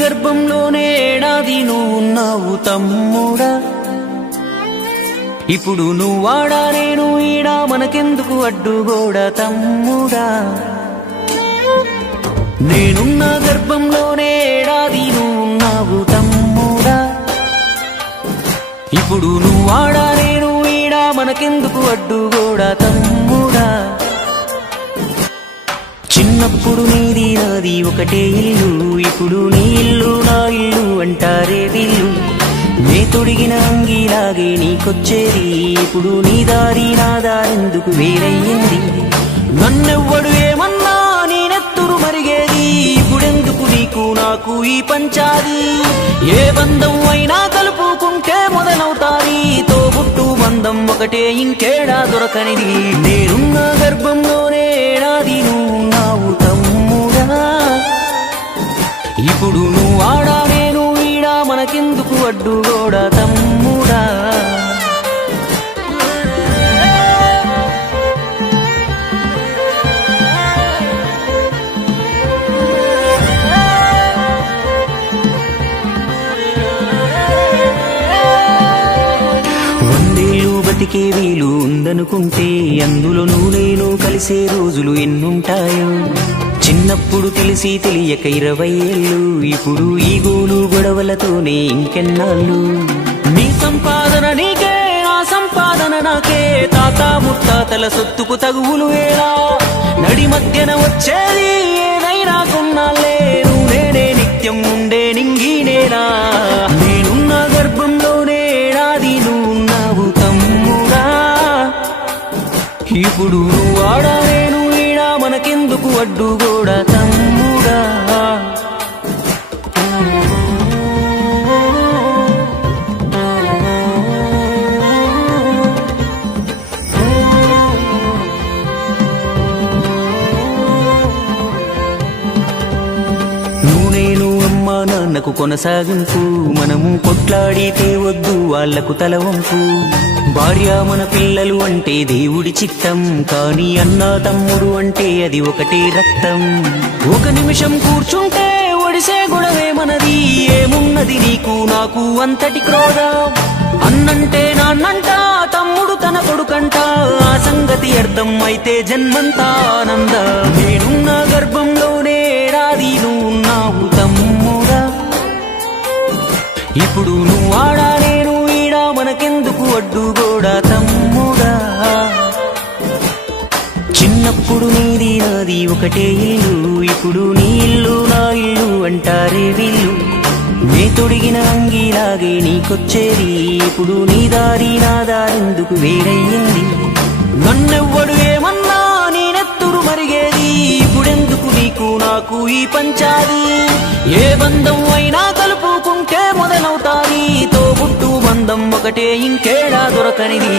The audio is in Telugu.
గర్భంలోనే ఏడాది నువ్వున్నావు తమ్ముడా, ఇప్పుడు నువ్వాడా నేను ఈడా మనకెందుకు అడ్డుగోడా తమ్ముడా. నేనున్న గర్భంలోనే ఏడాది నువ్వున్నావు తమ్ముడా, ఇప్పుడు నువ్వాడా నేను ఈడా మనకెందుకు అడ్డుగోడా తమ్ముడా. చిన్నప్పుడు నీది నాది ఒకటే ఇల్లు, ఇప్పుడు నీ ఇల్లు నా ఇల్లు అంటారే వీళ్ళు. నే తొడిగిన అంగీలాగే నీకొచ్చేది, ఇప్పుడు నీ దారి నా దారెందుకు వేరయ్యింది. నన్నెవ్వడు ఏమన్నా నేనెత్తురు మరిగేది, ఇప్పుడెందుకు నీకు నాకు ఈ పంచాది. ఏ బంధం అయినా కలుపుకుంటే మొదలవుతాది, తోబుట్టు బంధం ఒకటే ఇంకేడా దొరకనిది. నేనున్న గర్భంలోనే ఏడాది నువ్వున్నావు తమ్ముడా, ఇప్పుడు నువ్వాడా నేను ఈడా మనకెందుకు అడ్డుగోడా తమ్ముడా. బతికే వీలు ఉందనుకుంటే అందులో నేను కలిసే రోజులు ఎన్నుంటాయో. చిన్నప్పుడు తెలిసి తెలియక 20 ఏళ్ళు, ఇప్పుడు ఈ గోలు గొడవలతోనే ఇంకెన్నాళ్ళు. నీ సంపాదన నీకే ఆ సంపాదన నాకే, తాత ముత్తాతల సొత్తుకు తగువులు వేళ. నడి మధ్యన వచ్చేది ఏదైనా కొన్నాళ్ళే, నేనే నిత్యం ఉండే నింగినేనా. నేనున్న గర్భంలోనే ఏడాది నువ్వున్నావు తమ్ముడా, ఇప్పుడు నువ్వాడా నేను ఈడా మనకెందుకు అడ్డుగోడా తమ్ముడా. నేను అమ్మా నాన్నకు కొనసాగింపు, మనము కొట్లాడితే వద్దు వాళ్లకు తలవంపు. భార్య మన పిల్లలు అంటే దేవుడి చిత్తం, కానీ అన్నా తమ్ముడు అంటే అది ఒకటే రక్తం. ఒక నిమిషం కూర్చుంటే ఒడిసే గొడవే మనది, ఏమున్నది నీకు నాకు అంతటి క్రోధం. అన్నంటే నాన్నంట, తమ్ముడు తన కొడుకంట, ఆ సంగతి అర్థం అయితే జన్మంతా ఆనంద. నేనున్న గర్భంలోనే ఏడాది నువ్వున్నావు తమ్ముడా, ఇప్పుడు నువ్వాడా నేను ఈడా మనకెందుకు అడ్డుగోడా తమ్ముడా. చిన్నప్పుడు నీది నాది ఒకటే ఇల్లు, ఇప్పుడు నీ ఇల్లు నా ఇల్లు అంటారే వీళ్ళు. నే తొడిగిన అంగీలాగే నీకొచ్చేది, ఇప్పుడు నీ దారి నా దారెందుకు వేరయ్యింది. నన్నెవ్వడు ఏమన్నా నేనెత్తురు మరిగేది, ఇప్పుడెందుకు నీకు నాకు ఈ పంచాది. ఏ బంధం అయినా కలుపుకుంటే మొదలవుతాది, తోబుట్టు బంధం ఒకటే ఇంకేడా దొరకనిది.